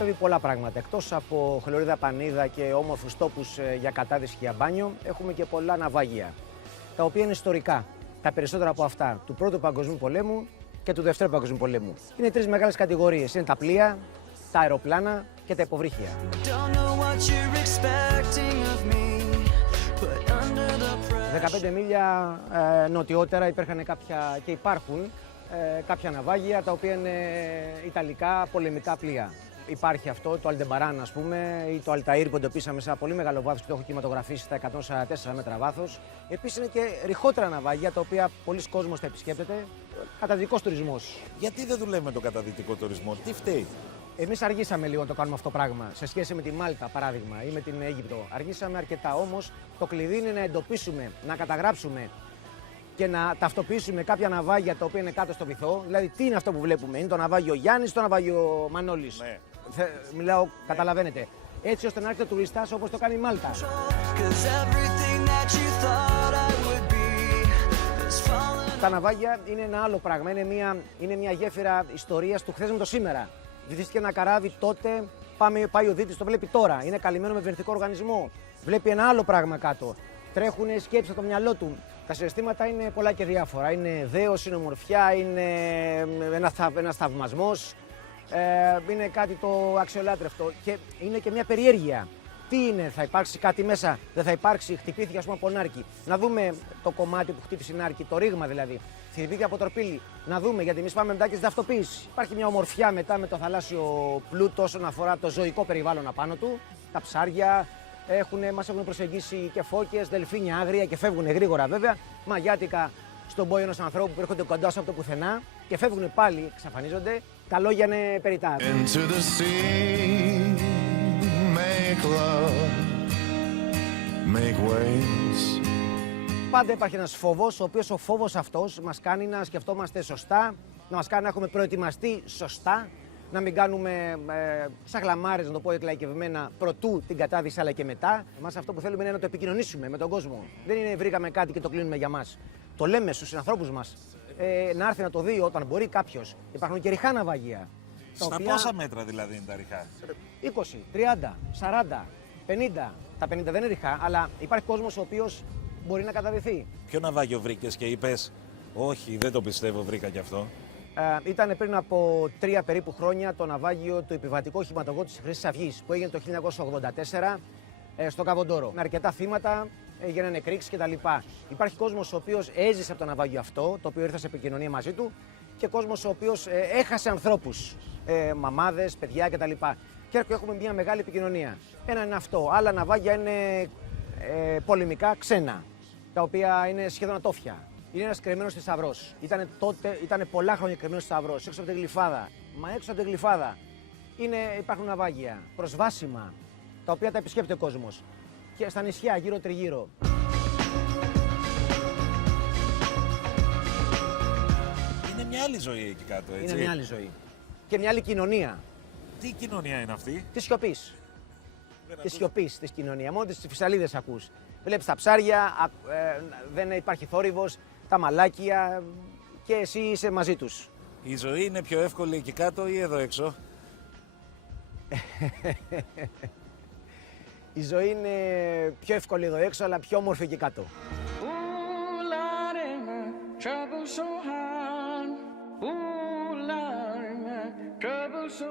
προσωπεύει πολλά πράγματα. Εκτός από χλωρίδα πανίδα και όμορφους τόπους για κατάδυση και για μπάνιο, έχουμε και πολλά ναυάγια, τα οποία είναι ιστορικά. Τα περισσότερα από αυτά του Πρώτου Παγκοσμίου Πολέμου και του Δευτέρου Παγκοσμίου Πολέμου. Είναι τρεις μεγάλες κατηγορίες. Είναι τα πλοία, τα αεροπλάνα και τα υποβρύχια. 15 μίλια νοτιότερα υπήρχαν και υπάρχουν κάποια ναυάγια τα οποία είναι ιταλικά πολεμικά πλοία. Υπάρχει αυτό, το Αλντεμπαράν, ας πούμε, ή το Αλταΐρ που εντοπίσαμε σε ένα πολύ μεγάλο βάθος και το έχω κινηματογραφήσει στα 144 μέτρα βάθος. Επίσης είναι και ρηχότερα ναυάγια τα οποία πολλοί κόσμος τα επισκέπτεται. Καταδυτικός τουρισμός. Γιατί δεν δουλεύουμε με τον καταδυτικό τουρισμό, τι φταίει? Εμείς αργήσαμε λίγο να το κάνουμε αυτό το πράγμα σε σχέση με τη Μάλτα, παράδειγμα, ή με την Αίγυπτο. Αργήσαμε αρκετά. Όμως το κλειδί είναι να εντοπίσουμε, να καταγράψουμε και να ταυτοποιήσουμε κάποια ναυάγια τα οποία είναι κάτω στο βυθό. Δηλαδή, τι είναι αυτό που βλέπουμε, είναι το ναυάγιο Γιάννης, το ναυάγιο Μανώλης. Ναι. Μιλάω, καταλαβαίνετε. Έτσι ώστε να έρχεται ο τουριστάς όπως το κάνει η Μάλτα. Τα ναυάγια είναι ένα άλλο πράγμα. Είναι μια γέφυρα ιστορίας του χθες με το σήμερα. Βυθίστηκε ένα καράβι τότε, πάει ο δίτης, το βλέπει τώρα. Είναι καλυμμένο με βενθικό οργανισμό. Βλέπει ένα άλλο πράγμα κάτω. Τρέχουν σκέψεις από το μυαλό του. Τα συναισθήματα είναι πολλά και διάφορα. Είναι δέος, είναι ομορφιά, είναι ένας θαυμασμός. Είναι κάτι το αξιολάτρευτο και είναι και μια περιέργεια. Τι είναι, θα υπάρξει κάτι μέσα, δεν θα υπάρξει, χτυπήθηκε ας πούμε από νάρκη. Να δούμε το κομμάτι που χτύπησε η νάρκη, το ρήγμα δηλαδή. Χτυπήθηκε από τροπίλι. Να δούμε, γιατί εμείς πάμε μετά και στη ταυτοποίηση. Υπάρχει μια ομορφιά μετά με το θαλάσσιο πλούτο όσον αφορά το ζωικό περιβάλλον απάνω του. Τα ψάρια, μας έχουν προσεγγίσει και φώκες, δελφίνια άγρια και φεύγουν γρήγορα βέβαια. Μαγιάτικα στον πόη ενός ανθρώπου που έρχονται κοντά σου από το πουθενά και φεύγουν πάλι, εξαφανίζονται. Τα λόγια είναι περιτά. Πάντα υπάρχει ένας φόβος, ο οποίος ο φόβος αυτός μας κάνει να σκεφτόμαστε σωστά, να μας κάνει να έχουμε προετοιμαστεί σωστά, να μην κάνουμε σαγλαμάρες, να το πω εκλαϊκευμένα, προτού την κατάδυση αλλά και μετά. Εμάς αυτό που θέλουμε είναι να το επικοινωνήσουμε με τον κόσμο. Δεν είναι βρήκαμε κάτι και το κλείνουμε για μας. Το λέμε στους συνανθρώπους μας. Να έρθει να το δει όταν μπορεί κάποιος. Υπάρχουν και ριχά ναυαγία. Στα πόσα μέτρα δηλαδή είναι τα ριχά? 20, 30, 40, 50. Τα 50 δεν είναι ριχά, αλλά υπάρχει κόσμος ο οποίος μπορεί να καταδυθεί. Ποιο ναυάγιο βρήκες και είπες, όχι, δεν το πιστεύω, βρήκα κι αυτό? Ήταν πριν από 3 περίπου χρόνια το ναυάγιο του επιβατικού οχηματογό της Χρυσής Αυγής που έγινε το 1984 στο Καβοντόρο. Με αρκετά θύματα, έγιναν εκρήξεις κτλ. Υπάρχει κόσμος ο οποίος έζησε από το ναυάγιο αυτό, το οποίο ήρθε σε επικοινωνία μαζί του, και κόσμος ο οποίος έχασε ανθρώπους, μαμάδες, παιδιά κτλ. Και έχουμε μια μεγάλη επικοινωνία. Ένα είναι αυτό. Άλλα ναυάγια είναι πολεμικά ξένα, τα οποία είναι σχεδόν ατόφια. Είναι ένας κρεμμένος θησαυρός. Ήταν πολλά χρόνια κρεμμένος θησαυρός έξω από την Γλυφάδα. Μα έξω από την Γλυφάδα υπάρχουν ναυάγια προσβάσιμα, τα οποία τα επισκέπτεται ο κόσμος. Και στα νησιά γύρω-τριγύρω. Είναι μια άλλη ζωή εκεί κάτω, έτσι? Είναι μια άλλη ζωή. Και μια άλλη κοινωνία. Τι κοινωνία είναι αυτή? Της σιωπής. Της σιωπής, της κοινωνία. Μόνο τις φυσαλίδες ακούς. Βλέπεις τα ψάρια, δεν υπάρχει θόρυβος, τα μαλάκια και εσύ είσαι μαζί τους. Η ζωή είναι πιο εύκολη εκεί κάτω ή εδώ έξω? Η ζωή είναι πιο εύκολη εδώ έξω, αλλά πιο όμορφη εκεί κάτω. Trouble so hard, ooh, Lord, my trouble so